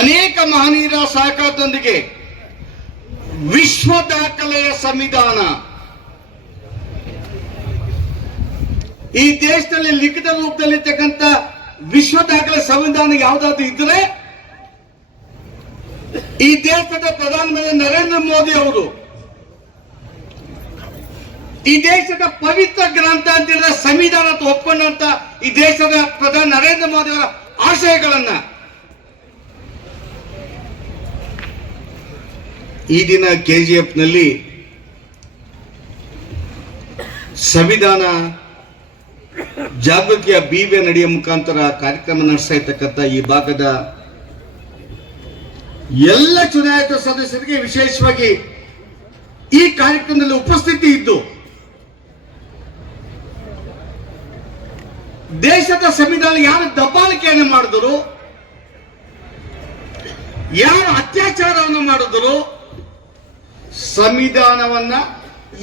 ಅನೇಕ ಮಹನೀಯರ ಸಹಕಾರದೊಂದಿಗೆ ವಿಶ್ವ ದಾಖಲೆಯ ಸಂವಿಧಾನ ಈ ದೇಶದಲ್ಲಿ ಲಿಖಿತ ರೂಪದಲ್ಲಿರ್ತಕ್ಕಂಥ ವಿಶ್ವ ದಾಖಲೆ ಸಂವಿಧಾನ ಯಾವುದಾದ್ರೂ ಇದ್ರೆ ಈ ದೇಶದ ಪ್ರಧಾನಮಂತ್ರಿ ನರೇಂದ್ರ ಮೋದಿ ಅವರು ಈ ದೇಶದ ಪವಿತ್ರ ಗ್ರಂಥ ಅಂತಿರುವ ಸಂವಿಧಾನ ಒಪ್ಕೊಂಡಂತ ಈ ದೇಶದ ಪ್ರಧಾನಿ ನರೇಂದ್ರ ಮೋದಿ ಅವರ ಆಶಯಗಳನ್ನ ಈ ದಿನ KGF ನಲ್ಲಿ ಸಂವಿಧಾನ ಜಾಗೃತಿಯ ಬೀಬೆ ನಡೆಯುವ ಮುಖಾಂತರ ಕಾರ್ಯಕ್ರಮ ನಡೆಸ್ತಾ ಇರ್ತಕ್ಕಂಥ ಈ ಭಾಗದ ಎಲ್ಲ ಚುನಾಯಿತ ಸದಸ್ಯರಿಗೆ ವಿಶೇಷವಾಗಿ ಈ ಕಾರ್ಯಕ್ರಮದಲ್ಲಿ ಉಪಸ್ಥಿತಿ ಇದ್ದು ದೇಶದ ಸಂವಿಧಾನ ಯಾರು ದಬ್ಬಾಳಿಕೆಯನ್ನು ಮಾಡಿದರು, ಯಾರು ಅತ್ಯಾಚಾರವನ್ನು ಮಾಡಿದರು, ಸಂವಿಧಾನವನ್ನ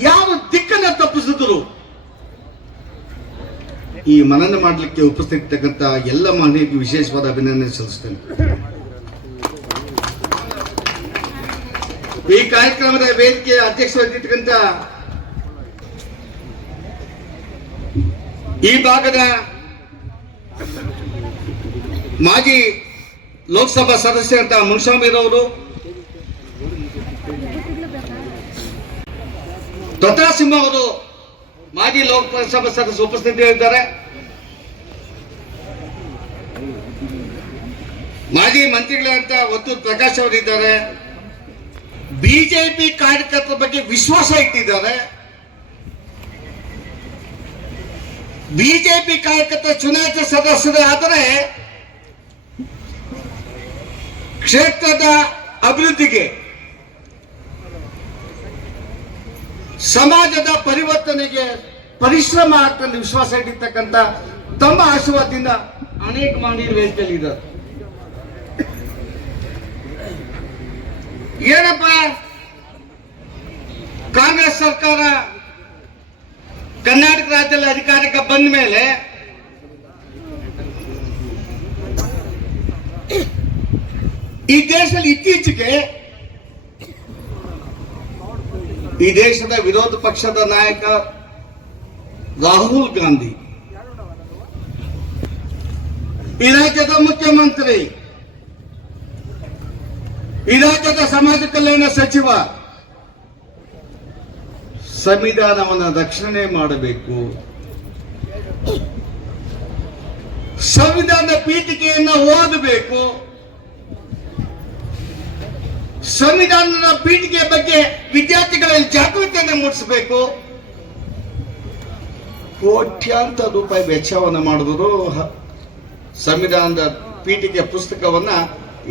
ಯಾರು ದಿಕ್ಕನ್ನ ತಪ್ಪಿಸಿದ್ರು, ಈ ಮನನ ಮಾಡಲಿಕ್ಕೆ ಉಪಸ್ಥಿತಕ್ಕಂಥ ಎಲ್ಲ ಮಹನೀಯರಿಗೆ ವಿಶೇಷವಾದ ಅಭಿನಂದನೆ ಸಲ್ಲಿಸ್ತೇನೆ. ಈ ಕಾರ್ಯಕ್ರಮದ ವೇದಿಕೆ ಅಧ್ಯಕ್ಷರಾಗಿರ್ತಕ್ಕಂಥ ಈ ಭಾಗದ ಮಾಜಿ ಲೋಕಸಭಾ ಸದಸ್ಯರಂತ ಮುನ್ಸ್ವಾಮಿರವರು, ದತ್ತಾಸಿಂಹ ಅವರು ಮಾಜಿ ಲೋಕಸಭಾ ಸದಸ್ಯ ಉಪಸ್ಥಿತರಿದ್ದಾರೆ, ಮಾಜಿ ಮಂತ್ರಿಗಳಂತ ವತ್ತೂರು ಪ್ರಕಾಶ್ ಅವರಿದ್ದಾರೆ, ಬಿಜೆಪಿ ಕಾರ್ಯಕರ್ತರ ಬಗ್ಗೆ ವಿಶ್ವಾಸ ಇಟ್ಟಿದ್ದಾರೆ. ಬಿಜೆಪಿ ಕಾರ್ಯಕರ್ತರ ಚುನಾಯಿತ ಸದಸ್ಯರೇ ಆದರೆ ಕ್ಷೇತ್ರದ ಅಭಿವೃದ್ಧಿಗೆ, ಸಮಾಜದ ಪರಿವರ್ತನೆಗೆ ಪರಿಶ್ರಮ ಆಗ್ತದೆ ವಿಶ್ವಾಸ ಇಟ್ಟಿರ್ತಕ್ಕಂಥ ತಮ್ಮ ಆಶೀರ್ವಾದದಿಂದ ಅನೇಕ ಮಹನೀಯರು ವೇದಿಕೆಯಲ್ಲಿ ಇದ್ದಾರೆ. ಏನಪ್ಪ ಕಾಂಗ್ರೆಸ್ ಸರ್ಕಾರ ಕರ್ನಾಟಕ ರಾಜ್ಯದಲ್ಲಿ ಅಧಿಕಾರಕ್ಕೆ ಬಂದ ಮೇಲೆ ಈ ದೇಶದಲ್ಲಿ ಇತ್ತೀಚೆಗೆ ಈ ದೇಶದ ವಿರೋಧ ಪಕ್ಷದ ನಾಯಕ ರಾಹುಲ್ ಗಾಂಧಿ, ಈ ರಾಜ್ಯದ ಮುಖ್ಯಮಂತ್ರಿ, ಈ ರಾಜ್ಯದ ಸಮಾಜ ಕಲ್ಯಾಣ ಸಚಿವ ಸಂವಿಧಾನವನ್ನು ರಕ್ಷಣೆ ಮಾಡಬೇಕು, ಸಂವಿಧಾನದ ಪೀಠಿಕೆಯನ್ನು ಓದಬೇಕು, ಸಂವಿಧಾನದ ಪೀಠಿಕೆಯ ಬಗ್ಗೆ ವಿದ್ಯಾರ್ಥಿಗಳಲ್ಲಿ ಜಾಗೃತಿಯನ್ನು ಮೂಡಿಸಬೇಕು, ಕೋಟ್ಯಾಂತರ ರೂಪಾಯಿ ವೆಚ್ಚವನ್ನು ಮಾಡಿದ್ರು ಸಂವಿಧಾನದ ಪೀಠಿಕೆ ಪುಸ್ತಕವನ್ನ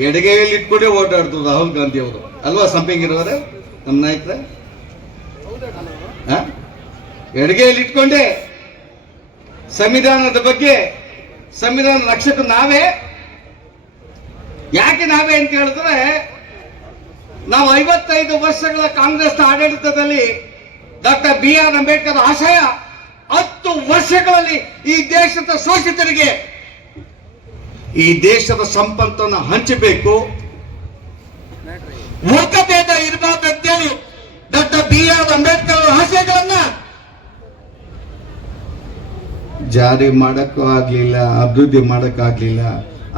ಎಡಗೈಯಲ್ಲಿ ಇಟ್ಕೊಂಡೇ ಓಡಾಡಿದ್ರು ರಾಹುಲ್ ಗಾಂಧಿ ಅವರು ಅಲ್ವಾ? ಸಂಪಿಂಗಿರೋರೆ ನಮ್ಮ ನಾಯಕರ ಎಡಗೈಯಲ್ಲಿ ಇಟ್ಕೊಂಡೆ ಸಂವಿಧಾನದ ಬಗ್ಗೆ, ಸಂವಿಧಾನ ರಕ್ಷಕ ನಾವೇ. ಯಾಕೆ ನಾವೇ ಅಂತ ಹೇಳಿದ್ರೆ, ನಾವು 55 ವರ್ಷಗಳ ಕಾಂಗ್ರೆಸ್ ಆಡಳಿತದಲ್ಲಿ ಡಾಕ್ಟರ್ BR ಅಂಬೇಡ್ಕರ್ ಆಶಯ 10 ವರ್ಷಗಳಲ್ಲಿ ಈ ದೇಶದ ಶೋಷಿತರಿಗೆ ಈ ದೇಶದ ಸಂಪತ್ತನ್ನು ಹಂಚಬೇಕು, ವರ್ಗಭೇದ ಇರಬಾರ್ದಂತೇಳಿ ಡಾಕ್ಟರ್ BR ಅಂಬೇಡ್ಕರ್ ಆಶಯಗಳನ್ನ ಜಾರಿ ಮಾಡಕ್ಕೂ ಆಗ್ಲಿಲ್ಲ, ಅಭಿವೃದ್ಧಿ ಮಾಡಕ್ಕಾಗ್ಲಿಲ್ಲ.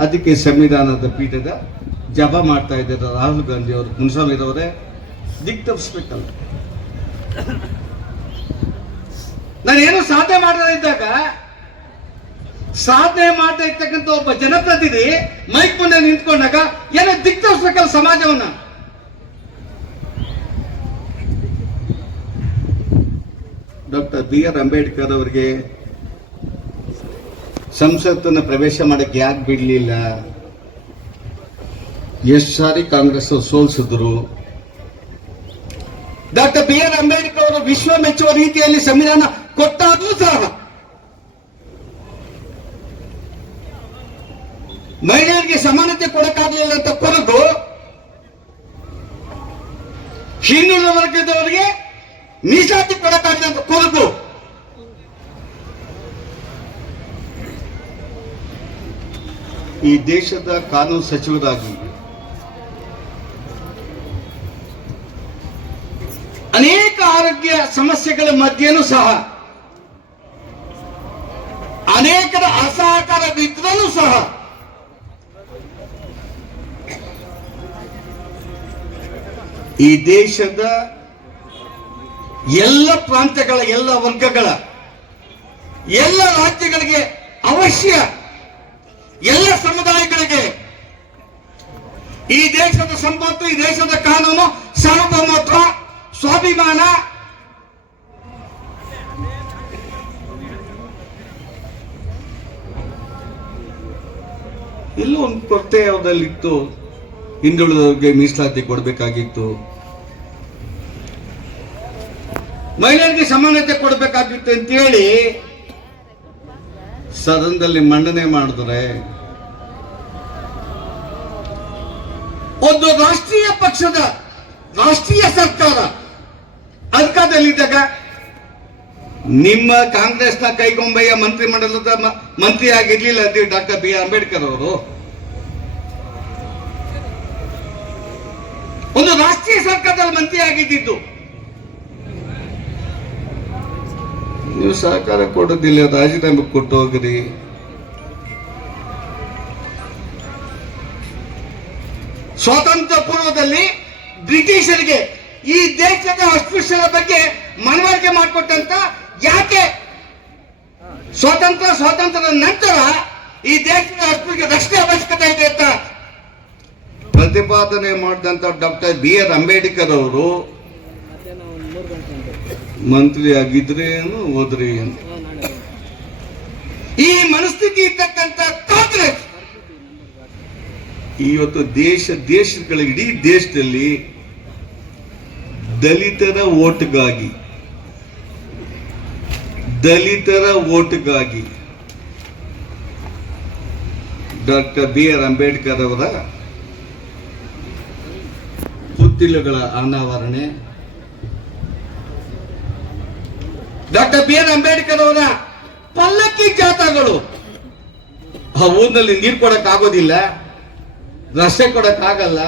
ಅದಕ್ಕೆ ಸಂವಿಧಾನದ ಪೀಠದ ಜಪ ಮಾಡ್ತಾ ಇದ್ದಾರೆ ರಾಹುಲ್ ಗಾಂಧಿ ಅವರು. ಮುನ್ಸ್ವಾಮಿರವರೇ, ದಿಕ್ ತಪ್ಪಿಸ್ಬೇಕಲ್ಲ. ನಾನೇನು ಸಾಧನೆ ಮಾಡದಿದ್ದಾಗ ಸಾಧನೆ ಮಾಡ್ತಾ ಇರ್ತಕ್ಕಂಥ ಒಬ್ಬ ಜನಪ್ರತಿನಿಧಿ ಮೈಕ್ ಮುಂದೆ ನಿಂತ್ಕೊಂಡಾಗ ಏನೋ ದಿಕ್ ತಪ್ಪಿಸ್ಬೇಕಲ್ಲ ಸಮಾಜವನ್ನ. ಡಾಕ್ಟರ್ BR ಅಂಬೇಡ್ಕರ್ ಅವರಿಗೆ ಸಂಸತ್ತನ್ನು ಪ್ರವೇಶ ಮಾಡಕ್ಕೆ ಯಾಕೆ ಬಿಡಲಿಲ್ಲ? ಎಷ್ಟು ಸಾರಿ ಕಾಂಗ್ರೆಸ್ ಸೋಲಿಸಿದ್ರು. ಡಾಕ್ಟರ್ BR ಅಂಬೇಡ್ಕರ್ ಅವರು ವಿಶ್ವ ಮೆಚ್ಚುವ ರೀತಿಯಲ್ಲಿ ಸಂವಿಧಾನ ಕೊಟ್ಟಾದ್ರೂ ಸಹ ಮಹಿಳೆಯರಿಗೆ ಸಮಾನತೆ ಕೊಡಕ್ಕಾಗಲಿಲ್ಲ ಅಂತ ಕೊರಗು ಹಿಂದುಳಿದ ವರ್ಗದವರಿಗೆ ಮೀಸಲಾತಿ ಕೊಡಕ್ಕಾಗಲಿಲ್ಲ ಅಂತ ಕೊರಗು ಈ ದೇಶದ ಕಾನೂನು ಸಚಿವರಾಗಿ ಅನೇಕ ಆರೋಗ್ಯ ಸಮಸ್ಯೆಗಳ ಮಧ್ಯೆನೂ ಸಹ ಅನೇಕರ ಅಸಹಕಾರವಿದ್ರೂ ಸಹ ಈ ದೇಶದ ಎಲ್ಲ ಪ್ರಾಂತ್ಯಗಳ ಎಲ್ಲ ವರ್ಗಗಳ ಎಲ್ಲ ರಾಜ್ಯಗಳಿಗೆ ಅವಶ್ಯ ಎಲ್ಲ ಸಮುದಾಯಗಳಿಗೆ ಈ ದೇಶದ ಸಂಪತ್ತು ಈ ದೇಶದ ಕಾನೂನು ಸಾರ್ವಭೌಮತ್ವ ಸ್ವಾಭಿಮಾನ ಎಲ್ಲೋ ಒಂದು ಕೊರತೆ ಯಾವುದಲ್ಲಿತ್ತು. ಹಿಂದುಳಿದವರಿಗೆ ಮೀಸಲಾತಿ ಕೊಡಬೇಕಾಗಿತ್ತು, ಮಹಿಳೆಯರಿಗೆ ಸಮಾನತೆ ಕೊಡಬೇಕಾಗಿತ್ತು ಅಂತೇಳಿ ಸದನದಲ್ಲಿ ಮಂಡನೆ ಮಾಡಿದ್ರೆ ಒಂದು ರಾಷ್ಟ್ರೀಯ ಪಕ್ಷದ ರಾಷ್ಟ್ರೀಯ ಸರ್ಕಾರ ಅಧಿಕಾರದಲ್ಲಿದ್ದಾಗ ನಿಮ್ಮ ಕಾಂಗ್ರೆಸ್ನ ಕೈಗೊಂಬೆಯ ಮಂತ್ರಿಮಂಡಲದ ಮಂತ್ರಿ ಆಗಿರ್ಲಿಲ್ಲ ಡಾಕ್ಟರ್ ಬಿ ಆರ್ ಅಂಬೇಡ್ಕರ್ ಅವರು. ಒಂದು ರಾಷ್ಟ್ರೀಯ ಸರ್ಕಾರದಲ್ಲಿ ಮಂತ್ರಿ ಆಗಿದ್ದು ನೀವು ಸಹಕಾರ ಕೊಡೋದಿಲ್ಲ, ರಾಜೀನಾಮೆ ಕೊಟ್ಟು ಹೋಗ್ರಿ. ಸ್ವಾತಂತ್ರ್ಯ ಪೂರ್ವದಲ್ಲಿ ಬ್ರಿಟಿಷರಿಗೆ ಈ ದೇಶದ ಅಸ್ಪೃಶ್ಯರ ಬಗ್ಗೆ ಮನವರಿಕೆ ಮಾಡಿಕೊಟ್ಟಂತ ಯಾಕೆ ಸ್ವಾತಂತ್ರ್ಯದ ನಂತರ ಈ ದೇಶದ ಅಸ್ಪೃಶ್ಯ ರಕ್ಷಣೆ ಅವಶ್ಯಕತೆ ಇದೆ ಅಂತ ಪ್ರತಿಪಾದನೆ ಮಾಡಿದಂತ ಡಾಕ್ಟರ್ ಬಿ ಆರ್ ಅಂಬೇಡ್ಕರ್ ಅವರು ಮಂತ್ರಿ ಆಗಿದ್ರೆ ಏನು ಹೋದ್ರೆ ಏನು. ಈ ಮನಸ್ಥಿತಿ ಇರ್ತಕ್ಕಂಥ ಕಾಂಗ್ರೆಸ್ ಇವತ್ತು ದೇಶಗಳ ಇಡೀ ದೇಶದಲ್ಲಿ ದಲಿತರ ಓಟ್ಗಾಗಿ ಡಾಕ್ಟರ್ ಬಿ ಆರ್ ಅಂಬೇಡ್ಕರ್ ಅವರ ಪುತ್ಥಳಿಗಳ ಅನಾವರಣೆ, ಡಾಕ್ಟರ್ ಬಿ ಆರ್ ಅಂಬೇಡ್ಕರ್ ಅವರ ಪಲ್ಲಕ್ಕಿ ಜಾಥಾಗಳು. ಆ ಊರಿನಲ್ಲಿ ನೀರು ಕೊಡಕ್ಕಾಗೋದಿಲ್ಲ, ರಸ್ತೆ ಕೊಡಕ್ಕಾಗಲ್ಲ,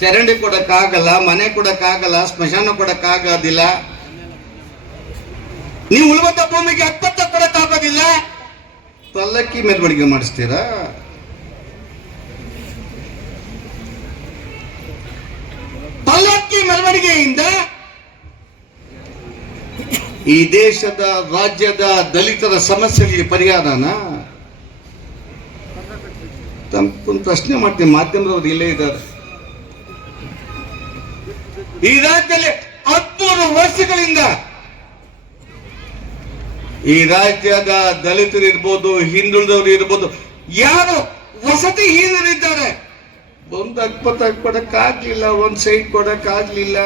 ಚರಂಡಿ ಕೊಡಕ್ಕಾಗಲ್ಲ, ಮನೆ ಕೊಡಕ್ಕಾಗಲ್ಲ, ಸ್ಮಶಾನ ಕೊಡಕ್ಕಾಗೋದಿಲ್ಲ, ನೀವು ಉಳಿವಂತ ಭೂಮಿಗೆ ಹಕ್ಕತ್ತ ಕೊಡಕ್ಕಾಗೋದಿಲ್ಲ, ಪಲ್ಲಕ್ಕಿ ಮೆರವಣಿಗೆ ಮಾಡಿಸ್ತೀರಾ? ಪಲ್ಲಕ್ಕಿ ಮೆರವಣಿಗೆಯಿಂದ ಈ ದೇಶದ ರಾಜ್ಯದ ದಲಿತರ ಸಮಸ್ಯೆಗಳಿಗೆ ಪರಿಹಾರನ? ತಮ್ಮ ಪ್ರಶ್ನೆ ಮಾಡ್ತೀನಿ, ಮಾಧ್ಯಮದವರು ಇಲ್ಲೇ ಇದ್ದಾರೆ. ಈ ರಾಜ್ಯದಲ್ಲಿ 13 ವರ್ಷಗಳಿಂದ ಈ ರಾಜ್ಯದ ದಲಿತರು ಇರ್ಬೋದು, ಹಿಂದುಳಿದವರು ಇರ್ಬೋದು, ಯಾರು ವಸತಿ ಹೀನರಿದ್ದಾರೆ, ಒಂದು ಅಕ್ಪತ್ತ ಕೊಡಕ್ಕಾಗ್ಲಿಲ್ಲ, ಒಂದು ಸೈಟ್ ಕೊಡಕ್ಕಾಗ್ಲಿಲ್ಲ.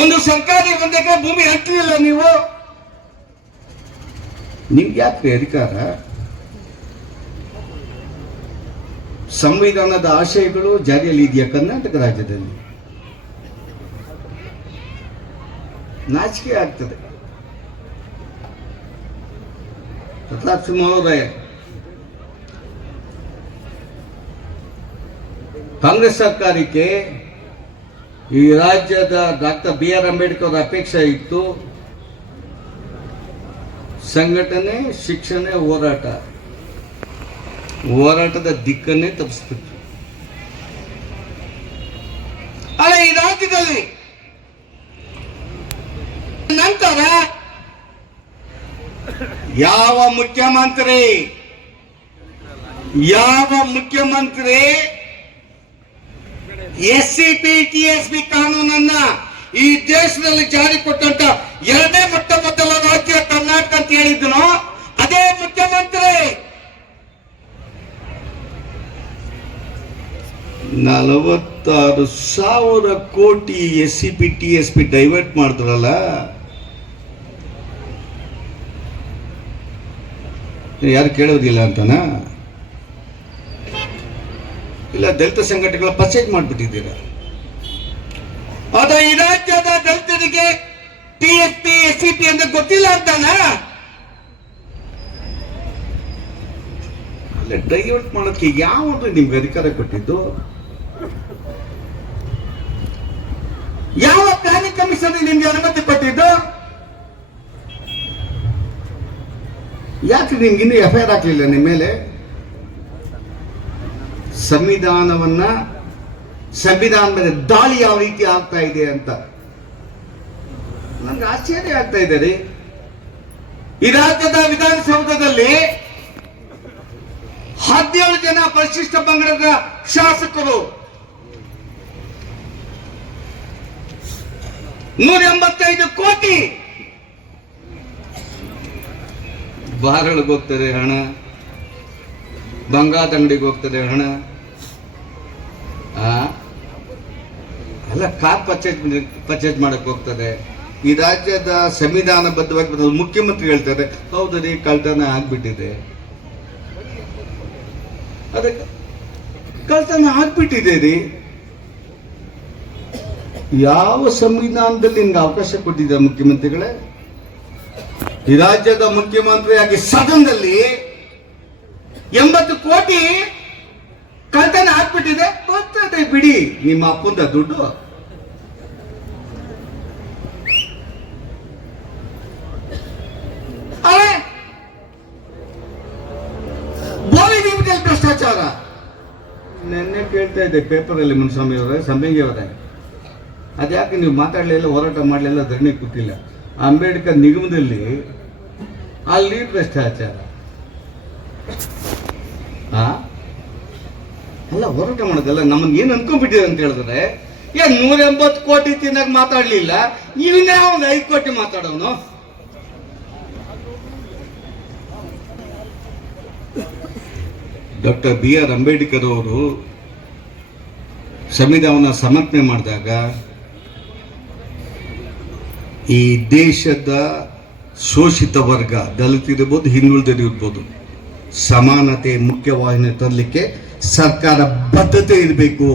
ಒಂದು ಸರ್ಕಾರಿ 1 ಎಕರೆ ಭೂಮಿ ಹಟ್ಟಲಿಲ್ಲ. ನಿಮ್ಗೆ ಯಾಕೆ ಅಧಿಕಾರ? ಸಂವಿಧಾನದ ಆಶಯಗಳು ಜಾರಿಯಲ್ಲಿ ಇದೆಯಾ ಕರ್ನಾಟಕ ರಾಜ್ಯದಲ್ಲಿ? ನಾಚಿಕೆ ಆಗ್ತದೆ. ಪ್ರತಾಪ್ ಸಿಂಹ ಅವರೇ, ಕಾಂಗ್ರೆಸ್ ಸರ್ಕಾರಕ್ಕೆ ಈ ರಾಜ್ಯದ ಡಾಕ್ಟರ್ ಬಿ ಆರ್ ಅಂಬೇಡ್ಕರ್ ಅಪೇಕ್ಷೆ ಇತ್ತು, ಸಂಘಟನೆ, ಶಿಕ್ಷಣ, ಹೋರಾಟದ ದಿಕ್ಕನ್ನೇ ತಪ್ಪಿಸ್ಬಿಟ್ಟು. ಅಲ್ಲ, ಈ ರಾಜ್ಯದಲ್ಲಿ ನಂತರ ಯಾವ ಮುಖ್ಯಮಂತ್ರಿ SCP-TSP ಕಾನೂನನ್ನ ಈ ದೇಶದಲ್ಲಿ ಜಾರಿ ಕೊಟ್ಟಂತ 2ನೇ ಮೊದಲ ರಾಜ್ಯ ಕರ್ನಾಟಕ ಅಂತ ಹೇಳಿದ್ನೋ ಅದೇ ಮುಖ್ಯಮಂತ್ರಿ 46,000 ಕೋಟಿ SCP-TSP ಡೈವರ್ಟ್ ಮಾಡಿದ್ರಲ್ಲ. ಯಾರು ಕೇಳೋದಿಲ್ಲ ಅಂತನಾ? ಇಲ್ಲ ದಲಿತ ಸಂಘಟನೆಗಳ ಪರ್ಚೇಸ್ ಮಾಡಿಬಿಟ್ಟಿದ್ದೀರಾ? ಅದ ಈ ರಾಜ್ಯದ ದಲಿತರಿಗೆ TSP SCP ಅಂತ ಗೊತ್ತಿಲ್ಲ ಅಂತಾನ? ಅಲ್ಲ, ಡೈವರ್ಟ್ ಮಾಡೋಕ್ಕೆ ಯಾವುದು ನಿಮ್ಗೆ ಅಧಿಕಾರ ಕೊಟ್ಟಿದ್ದು? ಯಾವ ಪ್ಲಾನಿಂಗ್ ಕಮಿಷನ್ ನಿಮ್ಗೆ ಅನುಮತಿ ಕೊಟ್ಟಿದ್ದು? ಯಾಕೆ ನಿಮ್ಗೆ ಇನ್ನೂ FIR ಹಾಕ್ಲಿಲ್ಲ ನಿಮ್ಮ ಮೇಲೆ? ಸಂವಿಧಾನ ಮೇಲೆ ದಾಳಿ ಯಾವ ರೀತಿ ಆಗ್ತಾ ಇದೆ ಅಂತ ನನ್ಗೆ ಆಶ್ಚರ್ಯ ಆಗ್ತಾ ಇದೆ ರೀ. ಈ ರಾಜ್ಯದ ವಿಧಾನಸೌಧದಲ್ಲಿ 17 ಜನ ಪರಿಶಿಷ್ಟ ಪಂಗಡದ ಶಾಸಕರು 185 ಕೋಟಿ ಬಾರ್ಗಳಿಗೆ ಹೋಗ್ತದೆ ಹಣ, ಬಂಗಾರದ ಅಂಗಡಿಗೆ ಹೋಗ್ತದೆ ಹಣ. ಅಲ್ಲ, ಕಾರ್ ಪರ್ಚೇಸ್ ಮಾಡಕ್ ಹೋಗ್ತದೆ. ಈ ರಾಜ್ಯದ ಸಂವಿಧಾನಬದ್ಧವಾಗಿ ಮುಖ್ಯಮಂತ್ರಿ ಹೇಳ್ತಾರೆ, ಹೌದು ರೀ ಕಳ್ತನ ಆಗ್ಬಿಟ್ಟಿದೆ. ಅದಕ್ಕೆ ಕಳ್ತನ ಆಗ್ಬಿಟ್ಟಿದೆ ರೀ. ಯಾವ ಸಂವಿಧಾನದಲ್ಲಿ ನಿಮ್ಗೆ ಅವಕಾಶ ಕೊಟ್ಟಿದೆ ಮುಖ್ಯಮಂತ್ರಿಗಳೇ? ಈ ರಾಜ್ಯದ ಮುಖ್ಯಮಂತ್ರಿಯಾಗಿ ಸದನದಲ್ಲಿ 80 ಕೋಟಿ ಕಳ್ತನ ಆಗ್ಬಿಟ್ಟಿದೆ. ಗೊತ್ತದೆ ಬಿಡಿ, ನಿಮ್ಮ ಅಪ್ಪಂದ ದುಡ್ಡು. ಭ್ರಷ್ಟಾಚಾರ ನೆನ್ನೆ ಕೇಳ್ತಾ ಇದ್ದೆ ಪೇಪರಲ್ಲಿ, ಮುನ್ಸ್ವಾಮಿ ಅವರೇ, ಸಂಪಂಗಿ ಅವರೇ, ಅದ್ಯಾಕೆ ನೀವು ಮಾತಾಡಲಿಲ್ಲ, ಹೋರಾಟ ಮಾಡಲಿಲ್ಲ, ಧರಣಿ ಕೂತಿಲ್ಲ? ಅಂಬೇಡ್ಕರ್ ನಿಗಮದಲ್ಲಿ ಅಲ್ಲಿ ಭ್ರಷ್ಟಾಚಾರ. ಅಲ್ಲ, ಹೋರಾಟ ಮಾಡೋದಲ್ಲ, ನಮ್ಮನ್ನ ಏನ್ ಅನ್ಕೊಂಡ್ಬಿಟ್ಟಿದೆ ಅಂತ ಹೇಳಿದ್ರೆ, 180 ಕೋಟಿ ತಿನ್ನಕ್ ಮಾತಾಡ್ಲಿಲ್ಲ, ಇವನ್ನ ಒಂದು 5 ಕೋಟಿ ಮಾತಾಡೋನು. ಡಾಕ್ಟರ್ BR ಅಂಬೇಡ್ಕರ್ ಅವರು ಸಂವಿಧಾನ ಸಮರ್ಪಣೆ ಮಾಡಿದಾಗ ಈ ದೇಶದ ಶೋಷಿತ ವರ್ಗ, ದಲಿತರಿರ್ಬೋದು, ಹಿಂದುಳಿದಿರ್ಬೋದು, ಸಮಾನತೆ ಮುಖ್ಯವಾಹಿನಿ ತರಲಿಕ್ಕೆ ಸರ್ಕಾರ ಬದ್ಧತೆ ಇರಬೇಕು.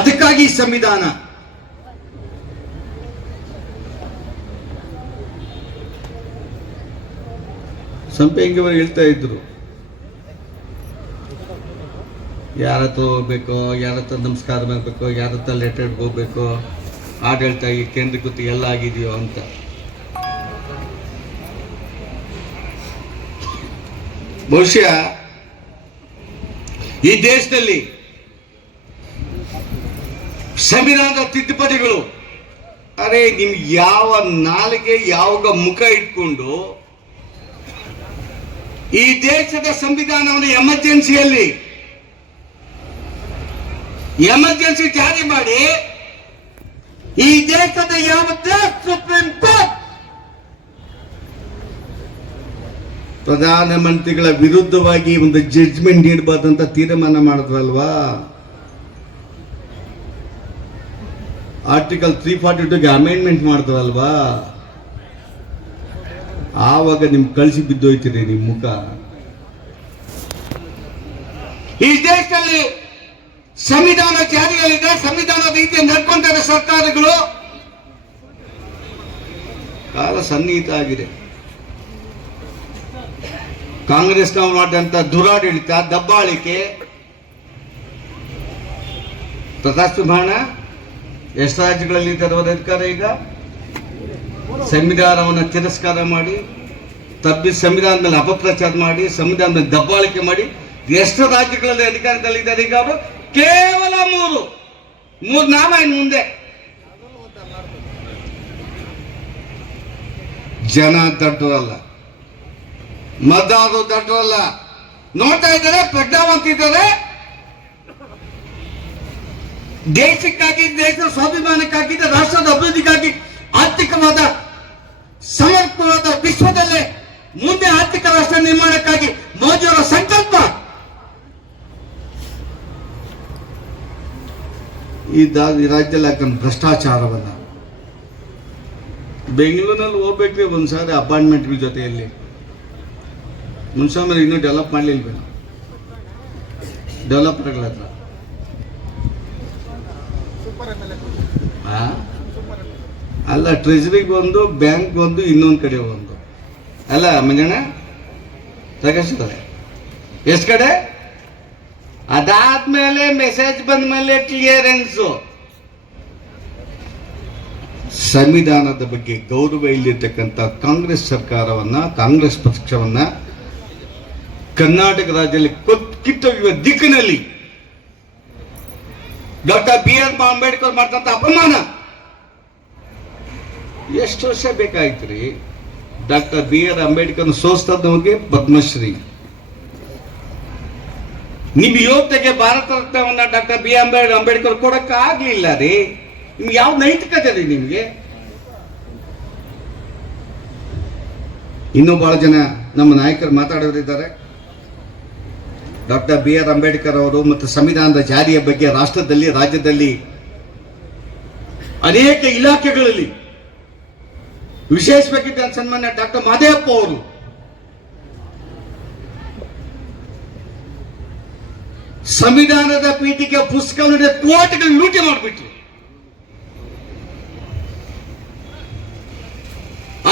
ಅದಕ್ಕಾಗಿ ಸಂವಿಧಾನ. ಸಂಪಂಗಿಯವರು ಹೇಳ್ತಾ ಇದ್ರು, ಯಾರ ಹತ್ರ ಹೋಗ್ಬೇಕು, ಯಾರ ಹತ್ರ ನಮಸ್ಕಾರ ಮಾಡಬೇಕು, ಯಾರ ಹತ್ರ ಲೆಟರ್ ಹೋಗ್ಬೇಕು, ಆಡಳಿತ ಈ ಕೇಂದ್ರೀಕೃತ ಎಲ್ಲ ಆಗಿದೆಯೋ ಅಂತ. ಬಹುಶಃ ಈ ದೇಶದಲ್ಲಿ ಸಂವಿಧಾನದ ತಿದ್ದುಪಡಿಗಳು, ಅರೆ ನಿಮ್ಗೆ ಯಾವ ನಾಲಿಗೆ ಯಾವಾಗ ಮುಖ ಇಟ್ಕೊಂಡು ಈ ದೇಶದ ಸಂವಿಧಾನವನ್ನು ಎಮರ್ಜೆನ್ಸಿ ಜಾರಿ ಮಾಡಿ ಈ ದೇಶದ ಯಾವುದೇ ಸುಪ್ರೀಂ ಕೋರ್ಟ್ ಪ್ರಧಾನಮಂತ್ರಿಗಳ ವಿರುದ್ಧವಾಗಿ ಒಂದು ಜಡ್ಜ್ಮೆಂಟ್ ನೀಡಬಾರ್ದಂತ ತೀರ್ಮಾನ ಮಾಡಿದ್ರಲ್ವಾ? Article 342ಗೆ amendment ಮಾಡಿದ್ರಲ್ವಾ? ಆವಾಗ ನಿಮ್ ಕಳಿಸಿ ಬಿದ್ದೋಯ್ತೀರಿ ನಿಮ್ ಮುಖ. ಈ ದೇಶದಲ್ಲಿ ಸಂವಿಧಾನ ಜಾರಿಯಲ್ಲಿದೆ, ಸಂವಿಧಾನ ರೀತಿಯ ನಡ್ಕೊಂತಾರೆ ಸರ್ಕಾರಗಳು. ಕಾಲ ಸನ್ನಿಹಿತ ಆಗಿದೆ. ಕಾಂಗ್ರೆಸ್ನವರು ಮಾಡಿದಂತ ದುರಾಡಳಿತ, ದಬ್ಬಾಳಿಕೆ, ಪ್ರತಾಪ್ಸಿಂಹಣ್ಣ ಎಷ್ಟು ರಾಜ್ಯಗಳಲ್ಲಿ ತರುವ ಅಧಿಕಾರ ಈಗ ಸಂವಿಧಾನವನ್ನು ತಿರಸ್ಕಾರ ಮಾಡಿ, ಸಂವಿಧಾನದ ಮೇಲೆ ಅಪಪ್ರಚಾರ ಮಾಡಿ, ಸಂವಿಧಾನದ ಮೇಲೆ ದಬ್ಬಾಳಿಕೆ ಮಾಡಿ ಎಷ್ಟು ರಾಜ್ಯಗಳಲ್ಲಿ ಅಧಿಕಾರದಲ್ಲಿದ್ದಾರೆ ಈಗ ಅವರು? ಕೇವಲ ಮೂರು ನಾಮ. ಇನ್ನು ಮುಂದೆ ಜನ ದಡ್ಡರಲ್ಲ, ಮತದಾರರು ದಡ್ಡರಲ್ಲ. ನೋಡ್ತಾ ಇದ್ದಾರೆ, ಪ್ರಜ್ಞಾವಂತಿದ್ದಾರೆ. ದೇಶಕ್ಕಾಗಿ, ದೇಶದ ಸ್ವಾಭಿಮಾನಕ್ಕಾಗಿ, ರಾಷ್ಟ್ರದ ಅಭಿವೃದ್ಧಿಗಾಗಿ ಆರ್ಥಿಕವಾದ ಸಮರ್ಪವಾದ ವಿಶ್ವದಲ್ಲೇ ಮುಂದೆ ಆರ್ಥಿಕ ರಾಷ್ಟ್ರ ನಿರ್ಮಾಣಕ್ಕಾಗಿ ಮೋದಿಯವರ ಸಂಕಲ್ಪ. ಈ ರಾಜ್ಯದಲ್ಲಿ ಹಾಕೊಂಡು ಭ್ರಷ್ಟಾಚಾರವನ್ನ ಬೆಂಗಳೂರಿನಲ್ಲಿ ಹೋಗ್ಬೇಕ್ರಿ ಒಂದ್ಸಾರಿ ಅಪಾಯಿಂಟ್ಮೆಂಟ್ಗಳ ಜೊತೆಯಲ್ಲಿ ಮುನ್ಸ್ವಾಮಿ ಇನ್ನೂ ಡೆವಲಪ್ ಮಾಡಲಿಲ್ವೇನು? ಡೆವಲಪರ್ಗಳ ಹತ್ರ ಅಲ್ಲ, ಟ್ರೆಜರಿಗೆ ಒಂದು, ಬ್ಯಾಂಕ್ ಒಂದು, ಇನ್ನೊಂದು ಕಡೆ ಒಂದು ಅಲ್ಲ ಮಂಜಣ್ಣ ಪ್ರಕಾಶಿದ್ದಾರೆ. ಎಷ್ಟು ಕಡೆ? ಅದಾದ್ಮೇಲೆ ಮೆಸೇಜ್ ಬಂದ ಮೇಲೆ ಕ್ಲಿಯರೆನ್ಸು. ಸಂವಿಧಾನದ ಬಗ್ಗೆ ಗೌರವ ಇಲ್ಲಿರ್ತಕ್ಕಂಥ ಕಾಂಗ್ರೆಸ್ ಸರ್ಕಾರವನ್ನ, ಕಾಂಗ್ರೆಸ್ ಪಕ್ಷವನ್ನ ಕರ್ನಾಟಕ ರಾಜ್ಯದಲ್ಲಿ ಕಿತ್ತೊಗೆಯುವ ದಿಕ್ಕಿನಲ್ಲಿ ಡಾಕ್ಟರ್ BR ಅಂಬೇಡ್ಕರ್ ಮಾಡ್ತಂತ ಅಪಮಾನ. ಎಷ್ಟು ವರ್ಷ ಬೇಕಾಯ್ತು ರೀ ಡಾಕ್ಟರ್ BR ಅಂಬೇಡ್ಕರ್ ಸೋಸ್ತದವರಿಗೆ ಪದ್ಮಶ್ರೀ. ನಿಮ್ಮ ಯೋಗ್ಯತೆಗೆ ಭಾರತ ರತ್ನವನ್ನ ಡಾಕ್ಟರ್ BR ಅಂಬೇಡ್ಕರ್ ಕೊಡಕ್ಕ ಆಗ್ಲಿಲ್ಲ ರೀ. ನಿಮ್ಗೆ ಯಾವ ನೈತಿಕತೆ ರೀ ನಿಮ್ಗೆ? ಇನ್ನೂ ಬಹಳ ಜನ ನಮ್ಮ ನಾಯಕರು ಮಾತಾಡೋರಿದ್ದಾರೆ. ಡಾಕ್ಟರ್ BR ಅಂಬೇಡ್ಕರ್ ಅವರು ಮತ್ತು ಸಂವಿಧಾನದ ಜಾರಿಯ ಬಗ್ಗೆ ರಾಷ್ಟ್ರದಲ್ಲಿ, ರಾಜ್ಯದಲ್ಲಿ ಅನೇಕ ಇಲಾಖೆಗಳಲ್ಲಿ ವಿಶೇಷವಾಗಿದ್ದ ಸನ್ಮಾನ್ಯ ಡಾಕ್ಟರ್ ಮಾದೇವಪ್ಪ ಅವರು ಸಂವಿಧಾನದ ಪೀಠಿಕೆ ಪುಸ್ತಕವನ್ನು ಕೋಟಿಗಳು ಲೂಟಿ ಮಾಡಿಬಿಟ್ರು.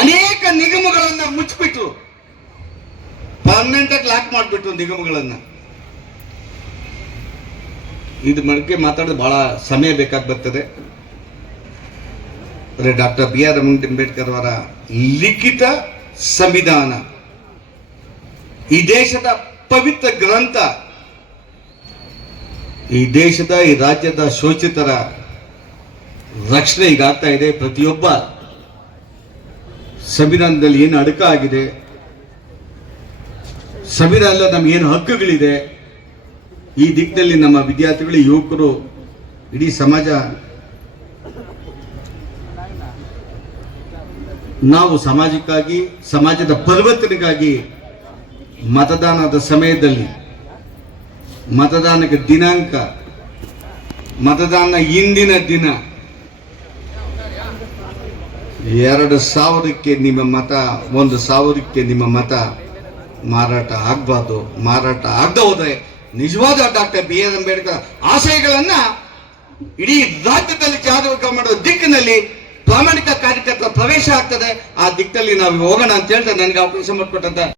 ಅನೇಕ ನಿಗಮಗಳನ್ನ ಮುಚ್ಚಿಬಿಟ್ರು, ಪರ್ಮನೆಂಟ್ ಆಗಿ ಲಾಕ್ ಮಾಡಿಬಿಟ್ರು ನಿಗಮಗಳನ್ನ. ಇದು ಬಗ್ಗೆ ಮಾತಾಡೋದು ಬಹಳ ಸಮಯ ಬೇಕಾಗಿ ಬರ್ತದೆ. ಡಾಕ್ಟರ್ BR ಅಂಬೇಡ್ಕರ್ ಅವರ ಲಿಖಿತ ಸಂವಿಧಾನ ಈ ದೇಶದ ಪವಿತ್ರ ಗ್ರಂಥ, ಈ ದೇಶದ, ಈ ರಾಜ್ಯದ ಶೋಷಿತರ ರಕ್ಷಣೆ ಈಗಾಗ್ತಾ ಇದೆ. ಪ್ರತಿಯೊಬ್ಬ ಸಂವಿಧಾನದಲ್ಲಿ ಏನು ಅಡಕ ಆಗಿದೆ, ಸಂವಿಧಾನದಲ್ಲಿ ನಮ್ಗೆ ಏನು ಹಕ್ಕುಗಳಿದೆ, ಈ ದಿಕ್ಕಿನಲ್ಲಿ ನಮ್ಮ ವಿದ್ಯಾರ್ಥಿಗಳು, ಯುವಕರು, ಇಡೀ ಸಮಾಜ ನಾವು ಸಾಮಾಜಿಕವಾಗಿ, ಸಮಾಜದ ಪರಿವರ್ತನೆಗಾಗಿ ಮತದಾನದ ಸಮಯದಲ್ಲಿ ಮತದಾನಕ್ಕೆ ದಿನಾಂಕ, ಮತದಾನ ಇಂದಿನ ದಿನ 2,000ಕ್ಕೆ ನಿಮ್ಮ ಮತ, 1,000ಕ್ಕೆ ನಿಮ್ಮ ಮತ ಮಾರಾಟ ಆಗಬಾರ್ದು. ಮಾರಾಟ ಆಗದೆ ಹೋದ್ರೆ ನಿಜವಾದ ಡಾಕ್ಟರ್ BR ಅಂಬೇಡ್ಕರ್ ಆಶಯಗಳನ್ನ ಇಡೀ ರಾಜ್ಯದಲ್ಲಿ ಜಾಗೃತ ಮಾಡುವ ದಿಕ್ಕಿನಲ್ಲಿ ಪ್ರಾಮಾಣಿಕ ಕಾರ್ಯಕರ್ತರ ಪ್ರವೇಶ ಆಗ್ತದೆ. ಆ ದಿಕ್ಕಲ್ಲಿ ನಾವು ಹೋಗೋಣ ಅಂತ ಹೇಳ್ತಾ ನನಗೆ ಅವಕಾಶ ಮಾಡಿಕೊಟ್ಟಂತ